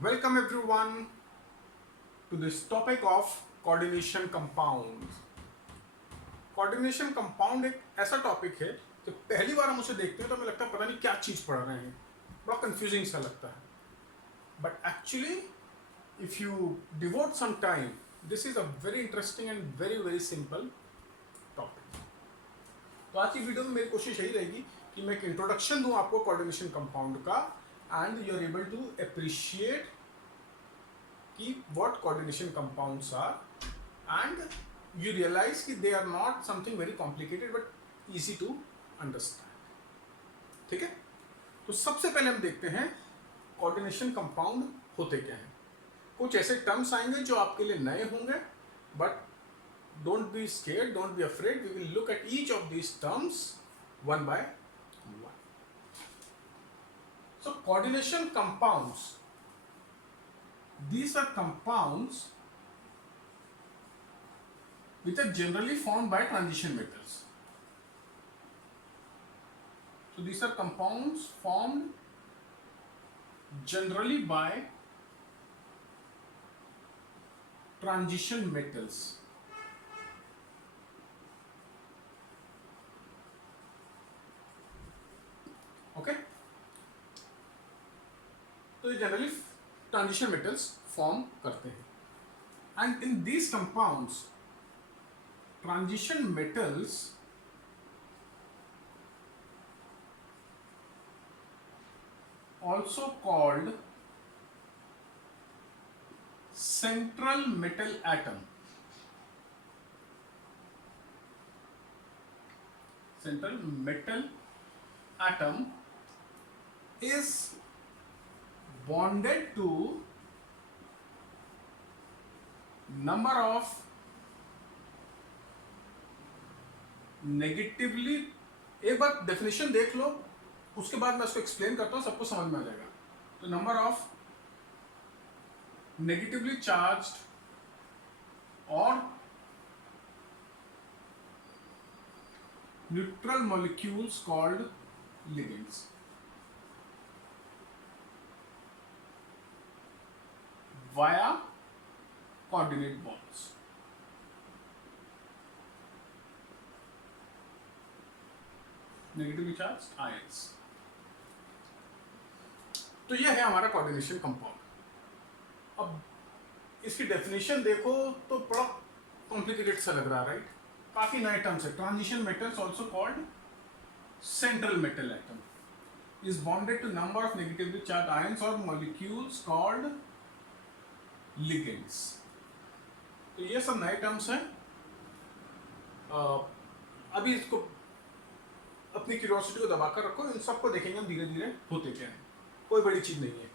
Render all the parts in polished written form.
Welcome everyone to this topic of coordination compounds. Coordination compound एक ऐसा topic है जो पहली बार हम उसे देखते हैं तो हमें लगता है पता नहीं क्या चीज़ पढ़ रहे हैं, बड़ा कंफ्यूजिंग सा लगता है. But actually if you devote some time this is a very interesting and very very simple topic. तो आज की वीडियो में मेरी कोशिश यही रहेगी कि मैं एक इंट्रोडक्शन दूं आपको कोऑर्डिनेशन कंपाउंड का and you are able to appreciate कि what coordination compounds are and you realize कि they are not something very complicated but easy to understand. ठीक है, तो सबसे पहले हम देखते हैं coordination compound होते क्या हैं. कुछ ऐसे टर्म्स आएंगे जो आपके लिए नए होंगे but don't be scared, don't be afraid, we will look at each of these terms one by one. So coordination compounds, these are compounds which are generally formed by transition metals. So these are compounds formed generally by transition metals. Okay? तो ये generally transition metals form करते हैं and in these compounds transition metals also called central metal atom. Central metal atom is bonded to number of negatively, एक बार definition देख लो उसके बाद मैं उसको एक्सप्लेन करता हूं, सबको समझ में आ जाएगा. तो नंबर ऑफ नेगेटिवली चार्ज्ड और neutral molecules called ligands. via coordinate bonds. Negatively charged ions. तो यह है हमारा कोऑर्डिनेशन कंपाउंड. अब इसकी डेफिनेशन देखो तो बड़ा कॉम्प्लिकेटेड सा लग रहा है, राइट? काफी नए टर्म्स है. Transition metals also called central metal atom is bonded to number of negatively charged ions or molecules called ligands. तो ये सब नए टर्म्स हैं. अभी इसको अपनी क्यूरियोसिटी को दबाकर रखो, इन सबको देखेंगे हम धीरे धीरे होते क्या हैं, कोई बड़ी चीज नहीं है.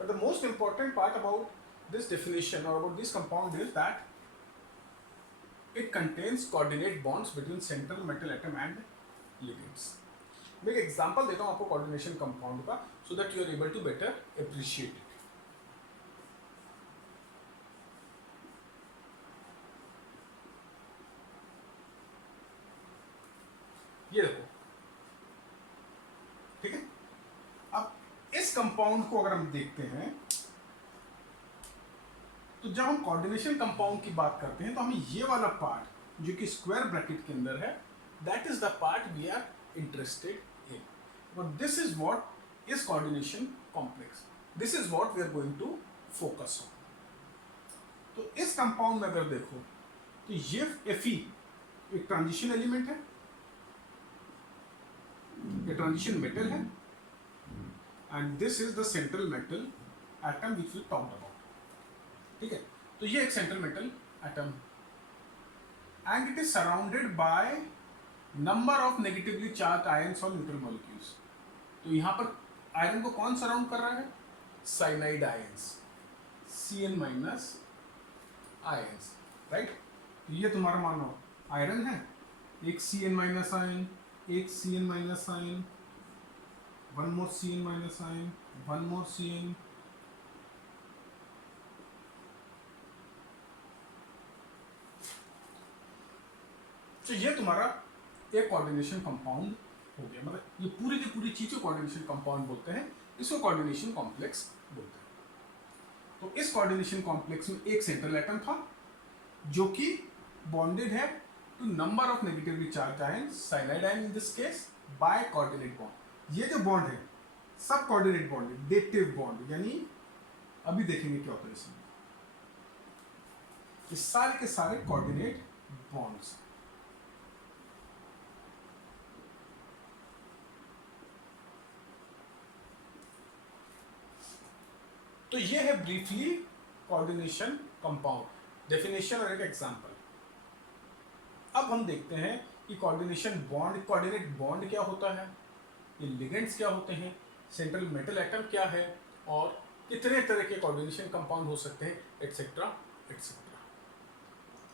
But the most important part about this definition और about this compound is that it contains coordinate bonds between central metal atom and ligands. मैं एक एग्जांपल देता हूं आपको कोऑर्डिनेशन कंपाउंड का so that you are able to better appreciate it. ये देखो, ठीक है. अब इस कंपाउंड को अगर हम देखते हैं तो जब हम कोऑर्डिनेशन कंपाउंड की बात करते हैं तो हमें ये वाला पार्ट जो कि स्क्वायर ब्रैकेट के अंदर है, that is the part we are interested in. But this is what is coordination complex. This is what we are going to focus on. तो इस कंपाउंड में अगर देखो तो ये Fe एक ट्रांजिशन एलिमेंट है, ये ट्रांजिशन मेटल है and this is the central metal atom which we talked about. ठीक है, तो ये एक central metal atom and it is surrounded by number of negatively charge ions और न्यूट्रल मॉलिक्यूल्स. तो यहां पर आयरन को कौन सराउंड कर रहा है? Cyanide ions, Cn minus ions, right. ये तुम्हारा मान लो आयरन है, एक Cn माइनस आयन, एक Cn minus ion, one more Cn minus ion, one more Cn. तो ये तुम्हारा एक कोऑर्डिनेशन कंपाउंड हो गया. मतलब ये पूरी की पूरी चीज को कोऑर्डिनेशन कंपाउंड बोलते हैं, इसको कोऑर्डिनेशन कॉम्प्लेक्स बोलते हैं. तो इस कोऑर्डिनेशन कॉम्प्लेक्स में एक सेंट्रल एटम था जो कि बॉन्डेड है to number of negatively charge ion, cyanide ion in this case, by coordinate bond. ये जो बॉन्ड है सब कोऑर्डिनेट बॉन्ड है, डेटिव बॉन्ड, यानी अभी देखेंगे क्या होता है इसमें। ये सारे के सारे कोऑर्डिनेट बॉन्ड्स। तो ये है ब्रीफली कोऑर्डिनेशन कंपाउंड, डेफिनेशन और एक एग्जांपल। अब हम देखते हैं कि कोऑर्डिनेशन बॉन्ड, कोऑर्डिनेट बॉन्ड क्या होता है, ये लिगेंड्स क्या होते हैं, सेंट्रल मेटल एटम क्या है, और कितने तरह के कोऑर्डिनेशन कंपाउंड हो सकते हैं, एटसेट्रा एटसेट्रा।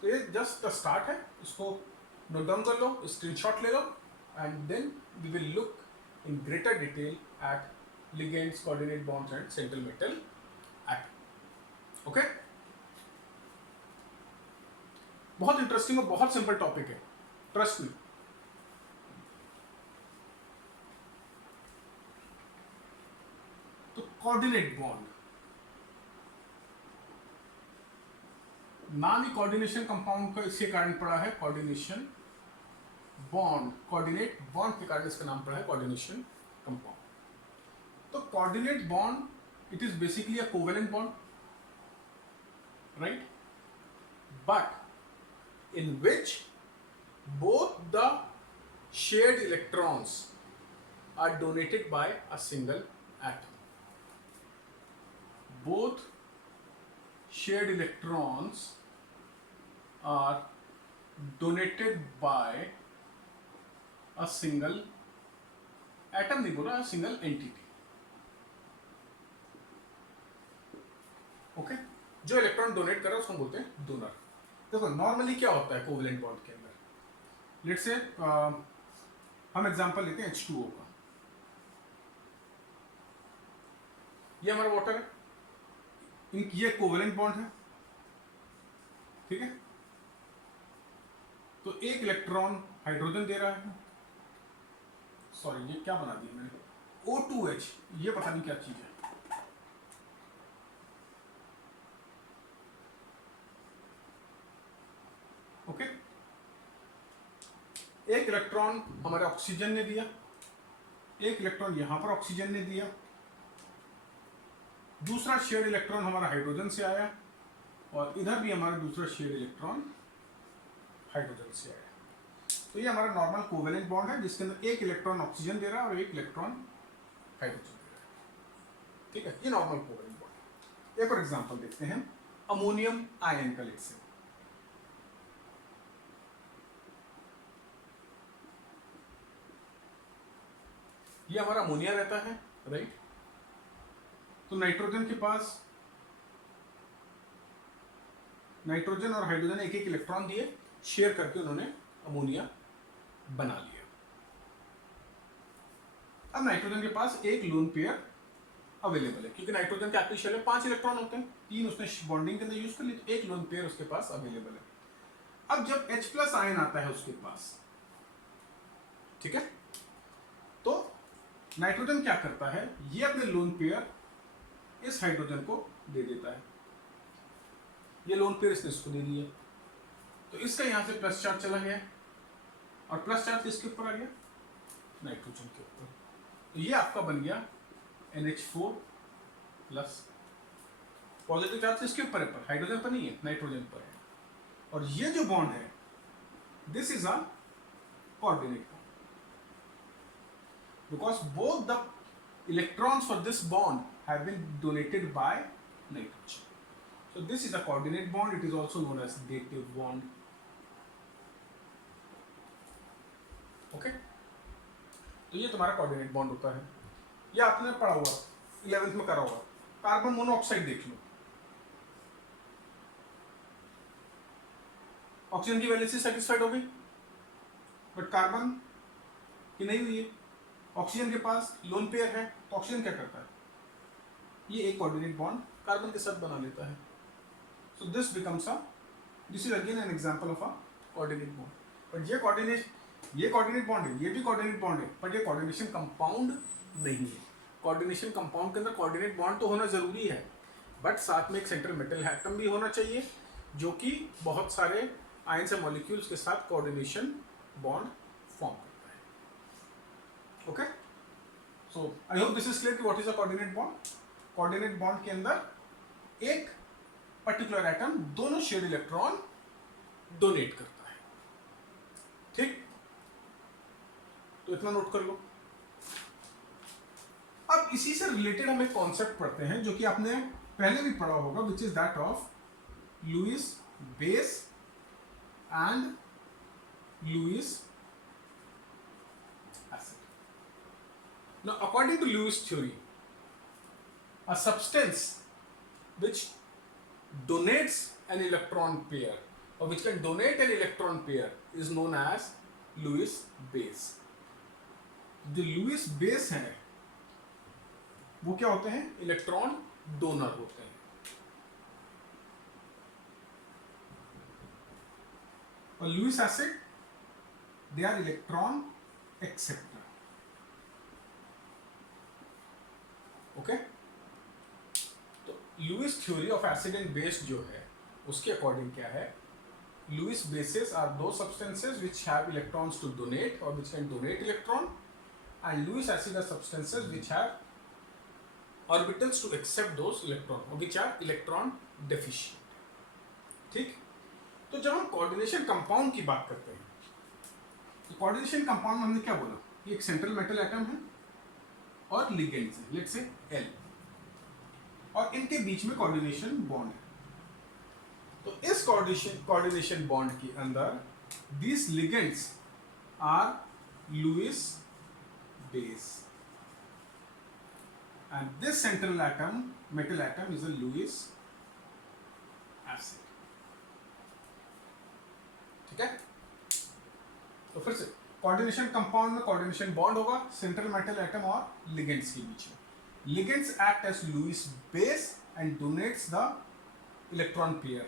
तो ये जस्ट द स्टार्ट है, इसको नोट डाउन कर लो, स्क्रीनशॉट ले लो, and then we will look in greater detail at ligands, coordinate bonds and central metal atom. Okay, बहुत इंटरेस्टिंग और बहुत सिंपल टॉपिक है, ट्रस्ट मी। तो कोऑर्डिनेट बॉन्ड, नाम ही कोऑर्डिनेशन कंपाउंड का इसके कारण पड़ा है कोऑर्डिनेशन बॉन्ड, कोऑर्डिनेट बॉन्ड के कारण इसका नाम पड़ा है कोऑर्डिनेशन कंपाउंड। तो coordinate bond it is basically a covalent bond, right, but in which both the shared electrons are donated by a single atom. Both shared electrons are donated by a single atom, नहीं बोला, a single entity. Okay, जो electron donate कर रहा है उसको बोलते हैं donor. देखो नॉर्मली क्या होता है कोवेलेंट बॉन्ड के अंदर, लेट्स से हम एग्जांपल लेते हैं H2O का। ये हमारा वाटर है, ये कोवेलेंट बॉन्ड है, ठीक है। तो एक इलेक्ट्रॉन हाइड्रोजन दे रहा है, सॉरी ये क्या बना दिया मैंने, O2H, ये पता नहीं क्या चीज है। ओके, एक इलेक्ट्रॉन हमारे ऑक्सीजन ने दिया, एक इलेक्ट्रॉन यहां पर ऑक्सीजन ने दिया, दूसरा शेयर्ड इलेक्ट्रॉन हमारा हाइड्रोजन से आया, और इधर भी हमारा दूसरा शेयर्ड इलेक्ट्रॉन हाइड्रोजन से आया। तो ये हमारा नॉर्मल कोवेलेंट बॉन्ड है जिसके अंदर एक इलेक्ट्रॉन ऑक्सीजन दे रहा है और एक इलेक्ट्रॉन हाइड्रोजन दे रहा है, ठीक है। ये नॉर्मल कोवेलेंट बॉन्ड। एक और एग्जांपल देखते हैं अमोनियम आयन का, लेट्स से ये हमारा अमोनिया रहता है, राइट। तो नाइट्रोजन के पास, नाइट्रोजन और हाइड्रोजन एक एक इलेक्ट्रॉन दिए, शेयर करके उन्होंने अमोनिया बना लिया। अब नाइट्रोजन के पास एक लोन पेयर अवेलेबल है, क्योंकि नाइट्रोजन के एक्टिव शेल में 5 इलेक्ट्रॉन होते हैं, 3 उसने बॉन्डिंग के अंदर यूज कर लिए, तो एक लोन पेयर उसके पास अवेलेबल है। अब जब H+ आयन आता है उसके पास, ठीक है, तो नाइट्रोजन क्या करता है, ये अपने लोन पेयर इस हाइड्रोजन को दे देता है, ये लोन पेयर इसने इसको दे दिया, तो इसका यहां से प्लस चार्ज चला गया, और प्लस चार्ज किसके ऊपर आ गया, नाइट्रोजन के ऊपर। तो ये आपका बन गया NH4+। पॉजिटिव चार्ज किसके ऊपर है, पर हाइड्रोजन पर नहीं है, नाइट्रोजन पर है। और ये जो बॉन्ड है, this is a coordinate, because both the electrons for this bond have been donated by nitrogen. So this is a coordinate bond, it is also known as dative bond. Okay, तो ये तुम्हारा coordinate bond होता है। ये आपने पढ़ा हुआ 11th में करा हुआ, कार्बन मोनोऑक्साइड देख लो, ऑक्सीजन की वैलेंसी सेटिस्फाइड हो गई, बट कार्बन की नहीं हुई है। ऑक्सीजन के पास लोन पेयर है, तो ऑक्सीजन क्या करता है, ये एक कोऑर्डिनेट बॉन्ड कार्बन के साथ बना लेता है। So this becomes a, this is again an example of a coordinate bond. But ये कोऑर्डिनेट बॉन्ड है, ये भी कोऑर्डिनेट बॉन्ड है, बट ये कोऑर्डिनेशन कंपाउंड नहीं है। कोऑर्डिनेशन कंपाउंड के अंदर कोऑर्डिनेट बॉन्ड तो होना जरूरी है, बट साथ में एक सेंट्रल मेटल एटम भी होना चाहिए जो कि बहुत सारे आयन से मॉलिक्यूल्स के साथ कोऑर्डिनेशन बॉन्ड फॉर्म करता है। Okay, so I hope this is clear कि what is a coordinate bond. Coordinate bond के अंदर एक पर्टिकुलर एटम दोनों शेयर्ड इलेक्ट्रॉन डोनेट करता है। ठीक, तो इतना नोट कर लो। अब इसी से रिलेटेड हम एक कॉन्सेप्ट पढ़ते हैं जो कि आपने पहले भी पढ़ा होगा, which is that of Lewis base and Lewis acid. Now according to Lewis theory, a substance which donates an electron pair or which can donate an electron pair is known as Lewis base. जो Lewis base है वो क्या होते हैं? Electron donor होते हैं। और Lewis acid they are electron acceptor. Okay, Lewis theory of acid and base जो है उसके अकॉर्डिंग क्या है? Lewis bases are those substances which have electrons to donate और which can donate electron, and Lewis acid are substances which have orbitals to accept those electron और which are electron deficient. ठीक, तो जब हम coordination compound की बात करते हैं तो कोऑर्डिनेशन कंपाउंड में हमने क्या बोला? ये एक सेंट्रल मेटल एटम है और लिगेंड्स है, लेट्स से एल, और इनके बीच में कोऑर्डिनेशन बॉन्ड है। तो इस कोऑर्डिनेशन बॉन्ड के अंदर these ligands are Lewis base and this central atom, metal atom, is a Lewis acid. ठीक है, तो फिर से कोऑर्डिनेशन कंपाउंड में कोऑर्डिनेशन बॉन्ड होगा सेंट्रल मेटल एटम और लिगेंड्स के बीच में। Ligands act as Lewis base and donates the electron pair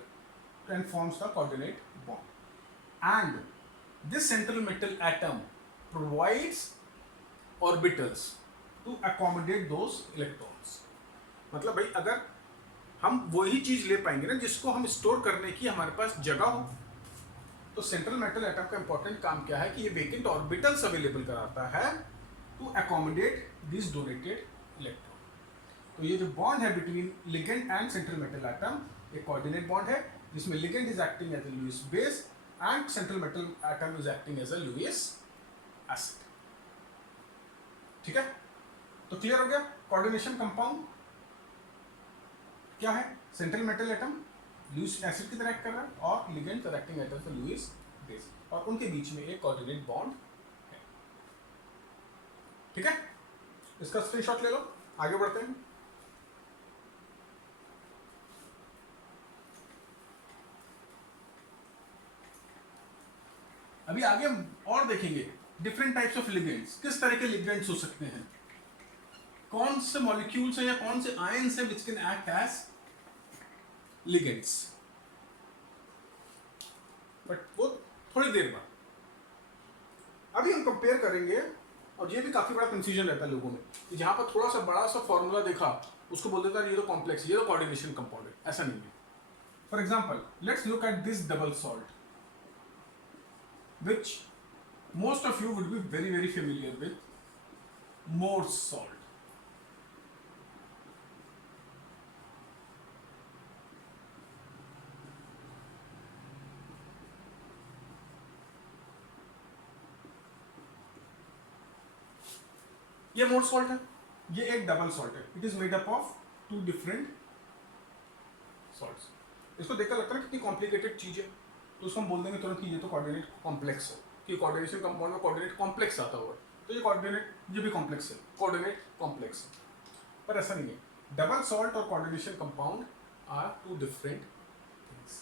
and forms the coordinate bond. And this central metal atom provides orbitals to accommodate those electrons. मतलब भाई अगर हम वही चीज ले पाएंगे ना जिसको हम स्टोर करने की हमारे पास जगह हो, तो सेंट्रल मेटल एटम का इंपॉर्टेंट काम क्या है कि ये वेकेंट ऑर्बिटल्स अवेलेबल कराता है to accommodate this donated electron. तो ये जो बॉन्ड है between ligand and central metal atom एक कोऑर्डिनेट बॉन्ड है जिसमें ligand is acting as a Lewis base and central metal atom is acting as a Lewis acid. ठीक है, तो क्लियर हो गया? कोऑर्डिनेशन कंपाउंड क्या है? Central metal atom Lewis acid की तरह एक्ट कर रहा है और ligand acting as a Lewis base, और उनके बीच में एक कोऑर्डिनेट बॉन्ड है। ठीक है, इसका स्क्रीनशॉट ले लो, आगे बढ़ते हैं। अभी आगे हम और देखेंगे डिफरेंट टाइप्स ऑफ लिगेंड्स, किस तरह के लिगेंड्स हो सकते हैं, कौन से मॉलिक्यूल्स हैं या कौन से आयन्स हैं which can act as ligands, but वो थोड़ी देर बाद। अभी हम कंपेयर करेंगे, और ये भी काफी बड़ा कंफ्यूजन रहता है लोगों में कि जहां पर थोड़ा सा बड़ा सा फॉर्मूला देखा उसको बोल देता है ये तो कॉम्प्लेक्स है, ये तो कोऑर्डिनेशन कंपाउंड है। ऐसा नहीं है। For example let's look at this double salt which most of you would be very very familiar with, Morse salt. ये Morse salt है, ये एक डबल सॉल्ट है। It is made up of two different salts. इसको देखकर लगता है कितनी कॉम्प्लिकेटेड चीज है, तो उसको हम बोल देंगे तुरंत कि ये तो कोऑर्डिनेट कॉम्प्लेक्स है, कि कोऑर्डिनेशन कंपाउंड में कोऑर्डिनेट कॉम्प्लेक्स आता हुआ, तो ये कोऑर्डिनेट, ये भी कॉम्प्लेक्स है, कोऑर्डिनेट कॉम्प्लेक्स है। पर ऐसा नहीं है। डबल सॉल्ट और coordination compound are two different things.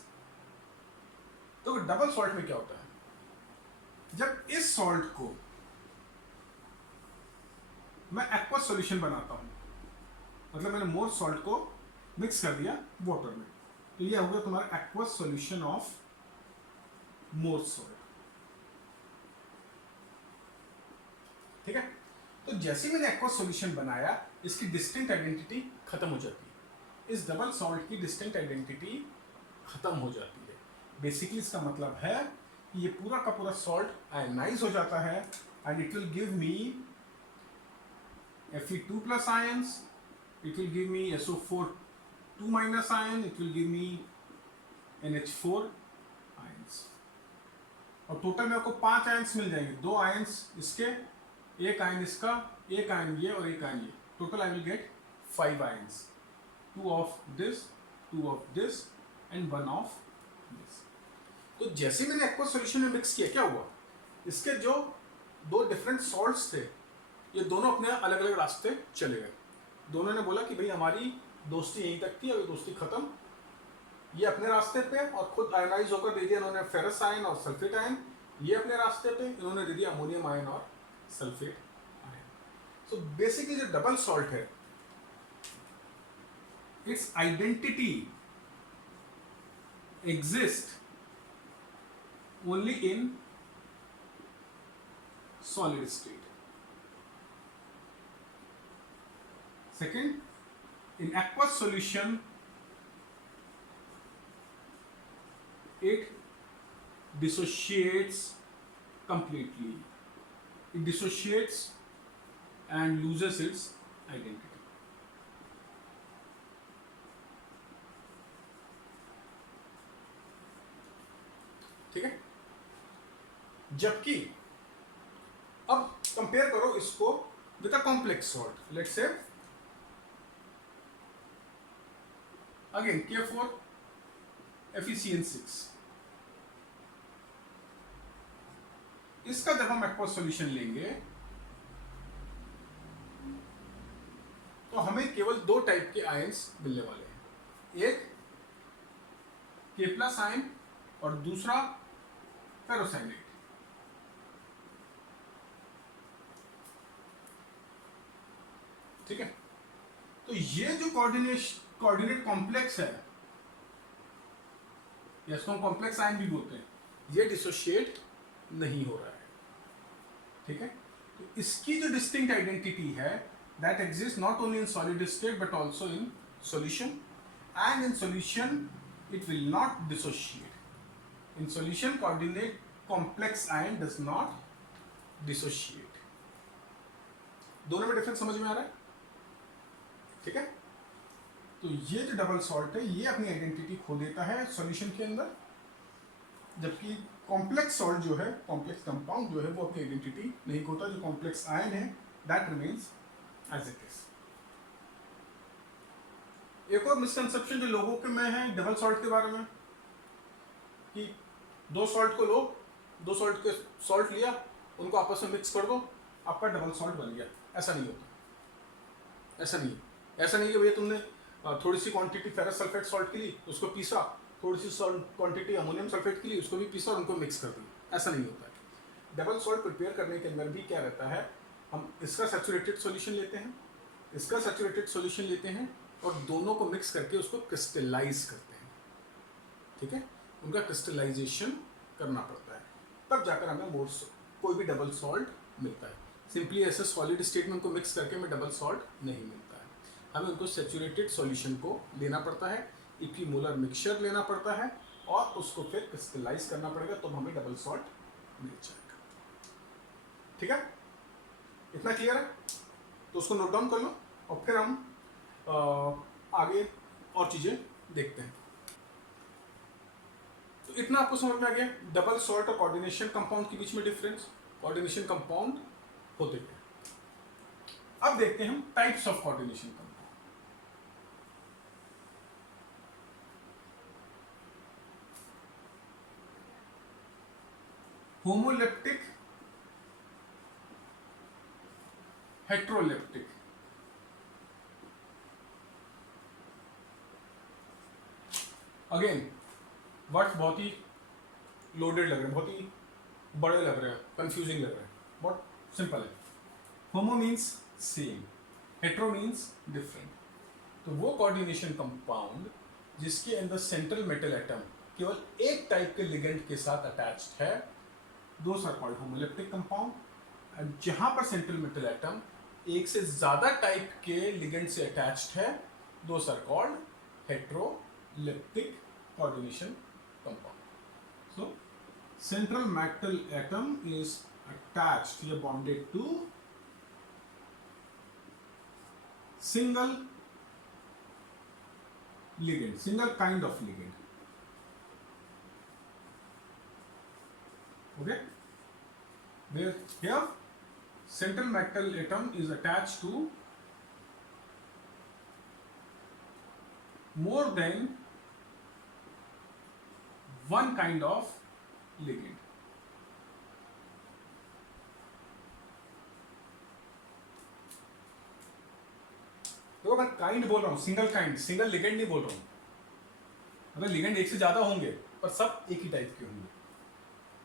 तो डबल सॉल्ट में क्या होता है, जब इस सॉल्ट को मैं एक्वस सॉल्यूशन बनाता हूं, मतलब मैंने मोर सॉल्ट को मिक्स कर दिया वाटर में, तो ये होगा तुम्हारा aqueous solution of more salt. ठीक है, तो जैसे ही मैंने एक्वस सॉल्यूशन बनाया इसकी डिस्टिंक्ट आइडेंटिटी खत्म हो जाती है, इस डबल सॉल्ट की डिस्टिंक्ट आइडेंटिटी खत्म हो जाती है। बेसिकली इसका मतलब है कि ये पूरा का पूरा सॉल्ट आयनाइज हो जाता है and it will give me Fe2 plus ions, it will give me SO4 2 minus ion, it will give me NH4 ions। और टोटल मेरे को 5 आयंस मिल जाएंगे, 2 आयंस इसके, एक आयन इसका, एक आयन ये और एक आयन ये। Total I will get 5 ions, 2 of this, 2 of this and 1 of this. तो जैसे मैंने एक्वा सॉल्यूशन में मिक्स किया, क्या हुआ, इसके जो दो डिफरेंट सॉल्ट्स थे ये दोनों अपने अलग अलग रास्ते चले गए। दोनों ने बोला कि भाई हमारी दोस्ती यहीं तक थी, अभी दोस्ती खत्म। ये अपने रास्ते पे और खुद आयनाइज होकर दे दिया इन्होंने फेरस आयन और सल्फेट आयन। ये अपने रास्ते पे इन्होंने दे दिया अमोनियम आयन और सल्फेट आयन। सो बेसिकली जो डबल सॉल्ट है, it's identity exist only in solid state. Second, in aqueous solution, it dissociates completely. It dissociates and loses its identity. ठीक है। जबकि अब कंपेयर करो इसको with a complex salt. Let's say again K4 FeCN6। इसका जब हम एक्वस सॉल्यूशन लेंगे तो हमें केवल 2 टाइप के आयंस मिलने वाले हैं, एक K+ आयन और दूसरा फेरोसाइनेट। ठीक है। तो ये जो कोऑर्डिनेट कॉम्प्लेक्स है, या इसको हम कॉम्प्लेक्स आयन भी बोलते हैं, ये डिसोशिएट नहीं हो रहा है। ठीक है। तो इसकी जो डिस्टिंक्ट आइडेंटिटी है, that exist not only in solid state but also in solution, and in solution it will not dissociate. In solution coordinate complex ion does not dissociate. दोनों में डिफरेंस समझ में आ रहा है? ठीक है। तो ये जो डबल सॉल्ट है ये अपनी आइडेंटिटी खो देता है सॉल्यूशन के अंदर, जबकि कॉम्प्लेक्स सॉल्ट जो है, कॉम्प्लेक्स कंपाउंड जो है, वो अपनी आइडेंटिटी नहीं खोता। जो कॉम्प्लेक्स आयन है that remains as it is. एक और मिसकंसेप्शन जो लोगों के में है डबल सॉल्ट के बारे में, कि 2 सॉल्ट को लो, 2 सॉल्ट के सॉल्ट लिया, उनको आपस में मिक्स कर दो, आपका डबल सॉल्ट बन गया। ऐसा नहीं होता। ऐसा नहीं है। ऐसा नहीं कि भैया तुमने थोड़ी सी क्वांटिटी फेरस सल्फेट सॉल्ट की ली, उसको पीसा, थोड़ी सी क्वांटिटी अमोनियम सल्फेट की ली, उसको भी पीसा और उनको मिक्स कर दिया। ऐसा नहीं होता है। डबल सॉल्ट प्रिपेयर करने के अंदर भी क्या रहता है, हम इसका सैचुरेटेड सॉल्यूशन लेते हैं, इसका सैचुरेटेड सॉल्यूशन लेते हैं और दोनों को मिक्स करके उसको क्रिस्टलाइज करते हैं। ठीक है। उनका क्रिस्टलाइजेशन करना पड़ता है, तब जाकर हमें कोई भी डबल सॉल्ट मिलता है। सिंपली ऐसे सॉलिड स्टेट में उनको मिक्स करके हमें डबल सॉल्ट नहीं मिलता है। हमें उनको सैचुरेटेड सॉल्यूशन को लेना पड़ता है, इक्विमोलर मिक्सचर लेना पड़ता है और उसको फिर क्रिस्टलाइज करना पड़ेगा, तो हमें डबल सॉल्ट मिल जाएगा। ठीक है। इतना क्लियर है? तो उसको नोट डाउन कर लो और फिर हम आगे और चीजें देखते हैं। तो इतना आपको समझ में आ गया डबल सॉल्ट और कोऑर्डिनेशन कंपाउंड के बीच में डिफरेंस। कोऑर्डिनेशन कंपाउंड होते क्या। अब देखते हैं हम types of coordination compound. Homoleptic, heteroleptic. Again words बहुत ही लोडेड लग रहे हैं, बहुत ही बड़े लग रहे हैं, कंफ्यूजिंग लग रहे हैं। बहुत सिंपल है। होमो means same, hetero means different. तो वो कोऑर्डिनेशन कंपाउंड जिसके अंदर सेंट्रल मेटल एटम केवल एक टाइप के लिगेंड के साथ अटैच्ड है, those are called homoleptic compound. जहां पर सेंट्रल मेटल एटम एक से ज्यादा टाइप के लिगेंड से अटैच्ड है, those are called heteroleptic coordination compound. So central metal atom is attached या bonded to single ligand, single kind of ligand. Okay, there here central metal atom is attached to more than one kind of ligand. तो मैं kind बोल रहा हूँ, single kind, single ligand नहीं बोल रहा हूँ. अगर लिगेंड एक से ज्यादा होंगे पर सब एक ही टाइप के होंगे.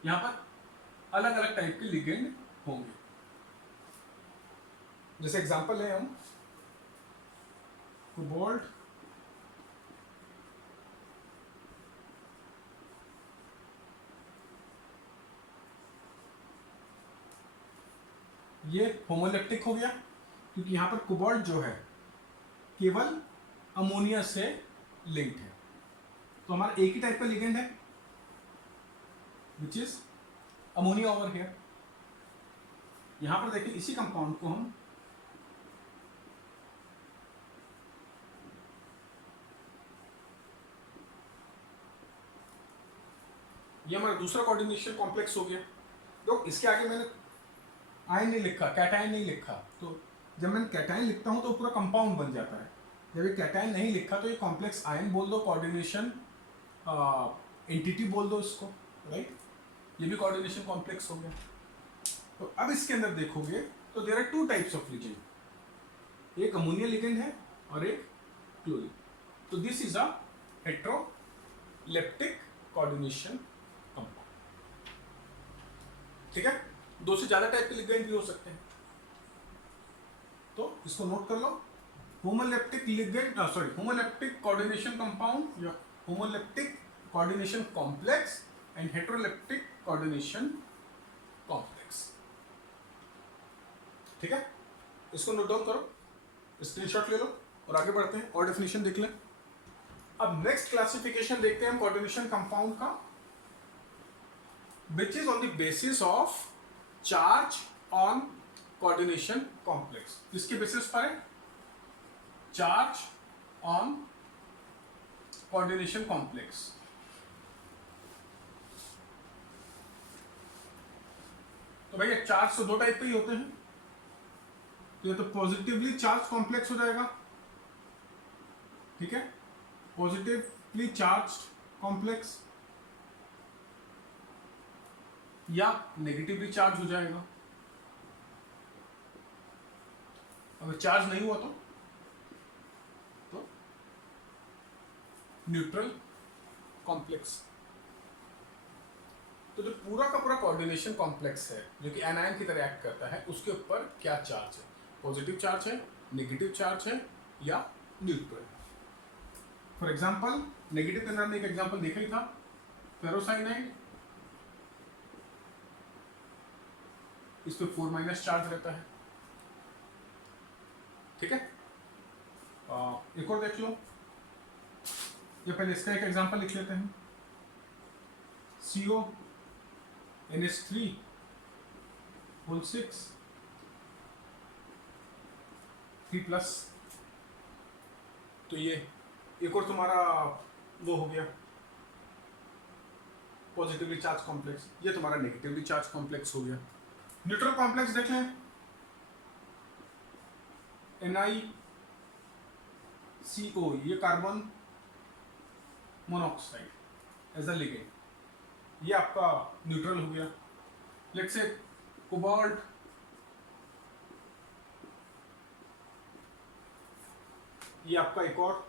यहाँ पर अलग अलग टाइप के लिगेंड होंगे. जैसे एग्जांपल है हम कोबाल्ट, ये होमोलेप्टिक हो गया क्योंकि यहां पर कोबाल्ट जो है केवल अमोनिया से लिंक्ड है. तो हमारा एक ही टाइप का लिगेंड है which is ammonia over here. यहां पर देखिए इसी कंपाउंड को हम ये हमारा दूसरा कोऑर्डिनेशन कॉम्प्लेक्स हो गया. तो इसके आगे मैंने आयन नहीं लिखा, कैटायन नहीं लिखा. तो जब मैं कैटायन लिखता हूं तो पूरा कंपाउंड बन जाता है. जब ये कैटायन नहीं लिखा तो ये कॉम्प्लेक्स आयन बोल दो, कोऑर्डिनेशन एंटिटी बोल दो इसको, राइट. ये भी कोऑर्डिनेशन कॉम्प्लेक्स हो गया. तो अब इसके अंदर देखोगे तो there are two types of ligand. एक अमोनिया लिगेंड है और एक क्लोरीन. तो this is a heteroleptic coordination compound. ठीक है, दो से ज्यादा टाइप के लिगेंड भी हो सकते हैं. तो इसको नोट कर लो. Homoleptic ligand, sorry, homoleptic coordination compound या homoleptic coordination complex and heteroleptic coordination complex. ठीक है, इसको नोट डाउन करो, स्क्रीनशॉट ले लो और आगे बढ़ते हैं और डेफिनेशन देख लें. अब नेक्स्ट क्लासिफिकेशन देखते हैं हम कोऑर्डिनेशन कंपाउंड का, which is on the basis of charge on coordination complex. किसके बेसिस पर है? Charge on coordination complex. तो भैया चार्ज तो दो टाइप के ही होते हैं. तो ये तो पॉजिटिवली चार्ज कॉम्प्लेक्स हो जाएगा. ठीक है, पॉजिटिवली चार्ज कॉम्प्लेक्स या नेगेटिवली चार्ज हो जाएगा. अगर चार्ज नहीं हुआ तो न्यूट्रल कॉम्प्लेक्स. तो जो पूरा का पूरा कोऑर्डिनेशन कॉम्प्लेक्स है जो कि एनायन की तरह एक्ट करता है, उसके ऊपर क्या चार्ज है? पॉजिटिव चार्ज है, नेगेटिव चार्ज है या न्यूट्रल. फॉर एग्जांपल नेगेटिव के अंदर हमने एक एग्जांपल देखा ही था, फेरोसाइनाइड. इस पे 4- चार्ज रहता है. ठीक है, एक और देख लो. या पहले इसका एक एग्जांपल लिख लेते हैं. CONH3 whole 6 3+. तो ये एक और तुम्हारा वो हो गया पॉजिटिवली चार्ज कॉम्प्लेक्स. ये तुम्हारा नेगेटिवली चार्ज कॉम्प्लेक्स हो गया. न्यूट्रल कॉम्प्लेक्स देख लें. NiCO, ये carbon monoxide as a ligand, ये आपका न्यूट्रल हो गया. लेट्स से कोबाल्ट, ये आपका एक और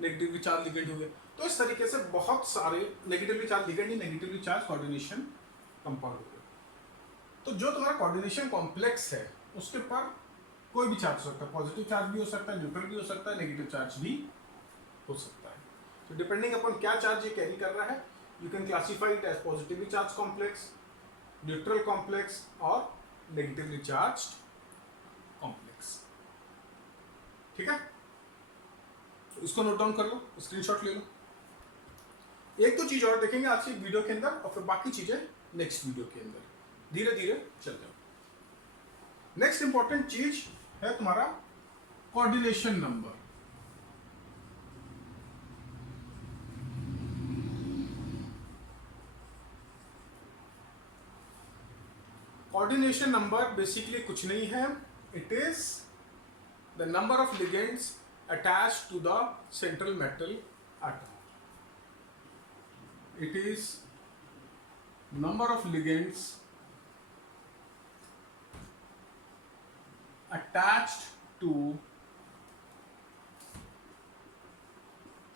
नेगेटिवली चार्ज लिगेंड हो गया. तो इस तरीके से बहुत सारे नेगेटिवली चार्ज लिगेंड ही नेगेटिवली चार्ज कोऑर्डिनेशन कंपाउंड हो गए. तो जो तुम्हारा कोऑर्डिनेशन कॉम्प्लेक्स है उसके ऊपर कोई भी चार्ज हो सकता है. पॉजिटिव चार्ज भी हो सकता है, न्यूट्रल भी हो सकता है, नेगेटिव चार्ज भी हो सकता है. तो डिपेंडिंग अपॉन क्या चार्ज ये कैरी कर रहा है, you can classify it as positively charge complex, neutral complex और नेगेटिवली चार्ज कॉम्प्लेक्स. ठीक है, इसको नोट डाउन कर लो, स्क्रीनशॉट ले लो। एक दो चीज और देखेंगे आज की वीडियो के अंदर और फिर बाकी चीजें नेक्स्ट वीडियो के अंदर धीरे धीरे चलते हैं। नेक्स्ट इंपॉर्टेंट चीज है तुम्हारा coordination number. Coordination number basically कुछ नहीं है, it is the number of ligands attached to the central metal atom. It is number of ligands attached to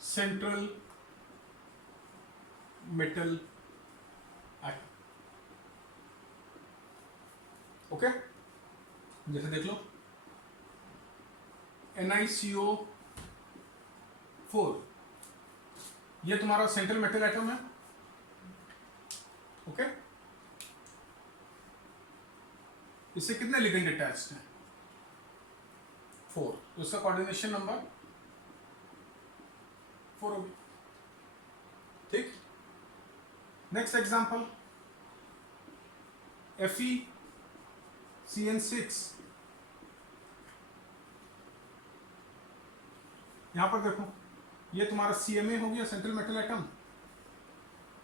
central metal atom। Okay, जैसे देख लो NiCO4 ये तुम्हारा सेंट्रल मेटल एटम है। Okay, इससे कितने लिगेंड अटैच्ड हैं? 4, तो इसका कोऑर्डिनेशन नंबर 4 होगी। ठीक, नेक्स्ट एग्जांपल FeCN6। यहां पर देखो ये तुम्हारा CMA हो गया, सेंट्रल मेटल एटम,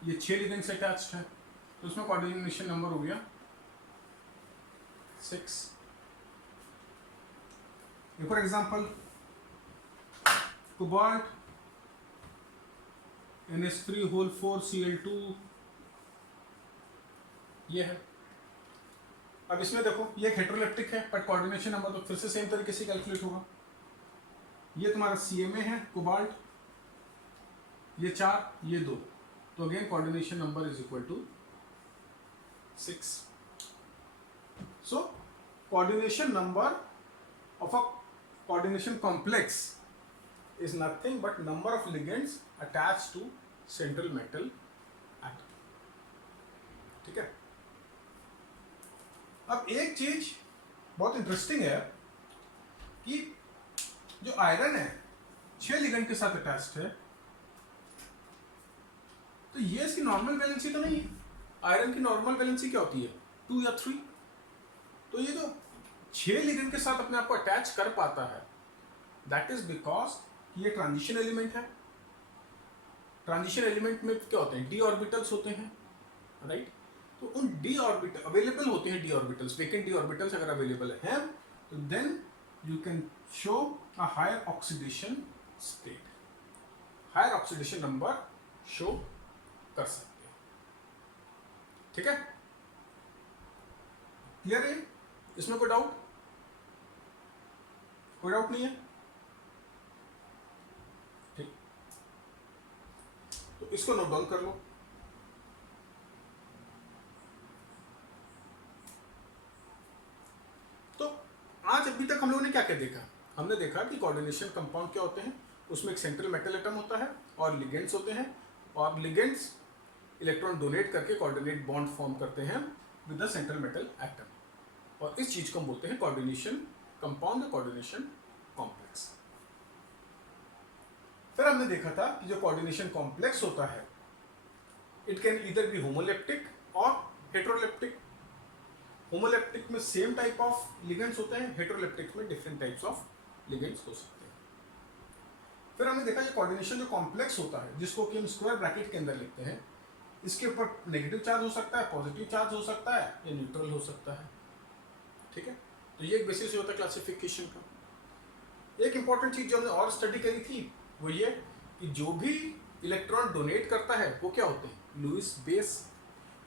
ये 6 लिगेंड से अटैच्ड है, तो उसमें कोऑर्डिनेशन नंबर हो गया 6। For example cobalt NH3 4Cl2 ये है। अब इसमें देखो ये हेटेरोलेप्टिक है बट कोऑर्डिनेशन नंबर तो फिर से सेम तरीके से कैलकुलेट होगा। ये तुम्हारा CMA है कोबाल्ट, ये 4 ये 2, तो again coordination number is equal to 6। So coordination number of a coordination complex is nothing but number of ligands attached to central metal atom। ठीक है, अब एक चीज बहुत इंटरेस्टिंग है कि जो आयरन है 6 लिगेंड के साथ अटैच्ड है, तो ये इसकी नॉर्मल वैलेंसी तो नहीं है। आयरन की नॉर्मल वैलेंसी क्या होती है? 2 या 3। तो ये जो 6 लिगेंड के साथ अपने आप को अटैच कर पाता है, दैट इज बिकॉज ये ट्रांजिशन एलिमेंट है। ट्रांजिशन एलिमेंट में क्या होते हैं? डी ऑर्बिटल्स होते हैं, राइट? तो उन डी ऑर्बिटल अवेलेबल होते हैं, D orbitals, vacant D orbitals अगर अवेलेबल है तो then you can show a higher oxidation state, higher oxidation number show कर सकते हैं। ठीक है, क्लियर है? इसमें कोई डाउट? कोई डाउट नहीं है? ठीक, तो इसको नोट डाउन कर लो। तो आज अभी तक हम लोगों ने क्या क्या देखा? हमने देखा कि कोऑर्डिनेशन कंपाउंड क्या होते हैं, उसमें एक सेंट्रल मेटल एटम होता है और लिगेंड्स होते हैं, और लिगेंड्स इलेक्ट्रॉन डोनेट करके कोऑर्डिनेट बॉन्ड फॉर्म करते हैं with the central metal atom, और इस चीज को हम बोलते हैं कोऑर्डिनेशन कंपाउंड या कोऑर्डिनेशन कॉम्प्लेक्स। फिर हमने देखा था कि जो कोऑर्डिनेशन कॉम्प्लेक्स होता है it can either be homoleptic और हेटेरोलेप्टिक। होमोलेप्टिक में सेम टाइप ऑफ लिगेंड्स होते हैं, हेटेरोलेप्टिक में डिफरेंट टाइप्स ऑफ लिगेंड्स हो सकते हैं। फिर हमने देखा ये कोऑर्डिनेशन जो कॉम्प्लेक्स होता है, जिसको कि हम स्क्वायर ब्रैकेट के अंदर लिखते हैं, इसके ऊपर नेगेटिव चार्ज हो सकता है, पॉजिटिव चार्ज हो सकता है या न्यूट्रल हो सकता है। ठीक है, तो ये एक बेसिस होता है क्लासिफिकेशन का। एक इंपॉर्टेंट चीज जो हमने और स्टडी करी थी वो ये कि जो भी इलेक्ट्रॉन डोनेट करता है वो क्या होते हैं? लुईस बेस,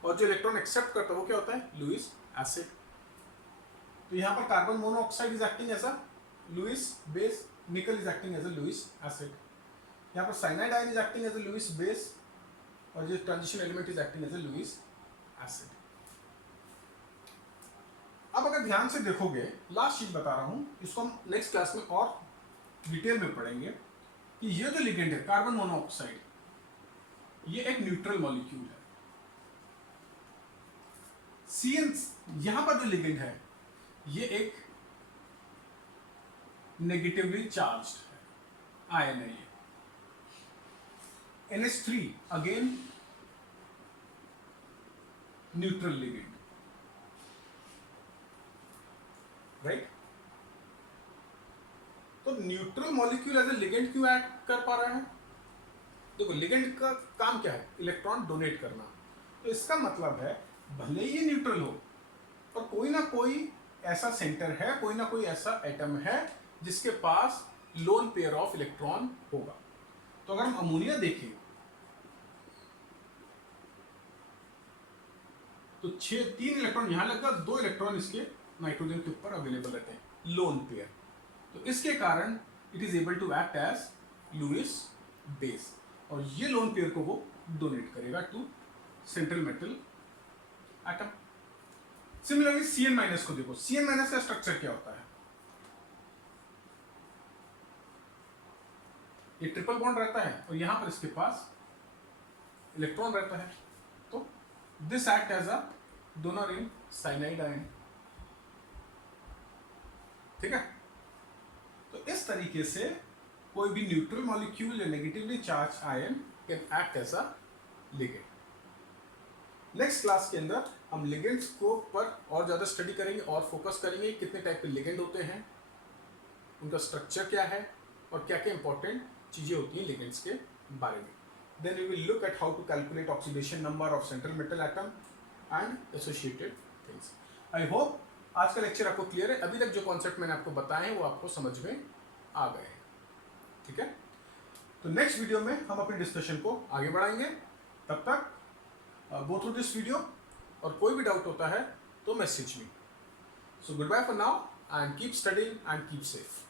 और जो इलेक्ट्रॉन एक्सेप्ट करता है वो क्या होता है? Lewis acid. तो यहाँ पर carbon monoxide is acting as a Lewis base, nickel is acting as a Lewis acid. यहाँ पर cyanide ion is acting as a Lewis base, और जो transition element is acting as a Lewis acid. अब अगर ध्यान से देखोगे, last चीज बता रहा हूं, इसको हम नेक्स्ट क्लास में और डिटेल में पढ़ेंगे कि ये जो लिगेंड है कार्बन मोनोऑक्साइड, ये एक न्यूट्रल मॉलिक्यूल है। CN यहां पर जो लिगेंड है ये एक नेगेटिवली चार्ज्ड है, आयन है ये। NH3 again neutral ligand, right. तो neutral molecule as a ligand क्यों एक्ट कर पा रहा है? देखो लिगेंड का काम क्या है? इलेक्ट्रॉन डोनेट करना। तो इसका मतलब है भले ही न्यूट्रल हो और कोई ना कोई ऐसा सेंटर है, कोई ना कोई ऐसा एटम है जिसके पास लोन पेयर ऑफ इलेक्ट्रॉन होगा। तो अगर हम अमोनिया देखें तो 3 इलेक्ट्रॉन यहां लगता है, 2 इलेक्ट्रॉन इसके नाइट्रोजन के ऊपर अवेलेबल रहते हैं, लोन पेयर। तो इसके कारण it is able to act as Lewis base, और ये लोन पेयर को वो डोनेट करेगा to central metal atom. Similarly Cn- को देखो, Cn- का स्ट्रक्चर क्या होता है? ये ट्रिपल बॉन्ड रहता है और यहां पर इसके पास इलेक्ट्रॉन रहता है। तो this act as a donor in cyanide ion, ठीक है। तो इस तरीके से कोई भी न्यूट्रल मॉलिक्यूल या negatively charge ion can act as a ligand. Next class के अंदर हम लिगेंड्स को पर और ज़्यादा स्टडी करेंगे और फोकस करेंगे कितने टाइप के लिगेंड होते हैं, उनका स्ट्रक्चर क्या है और क्या क्या इंपॉर्टेंट चीज़ें होती हैं लिगेंड्स के बारे में। Then we will look at how to calculate oxidation number of central metal atom and associated things. I hope आज का लेक्चर आपको क्लियर है। अभी तक जो कॉन्सेप्ट मैंने आपको बताए हैं वो आपको समझ में आ गए हैं, ठीक है। तो नेक्स्ट वीडियो में हम अपनी डिस्कशन को आगे बढ़ाएंगे। तब तक गो थ्रू दिस वीडियो, और कोई भी डाउट होता है तो message me. So good bye for now and keep studying and keep safe.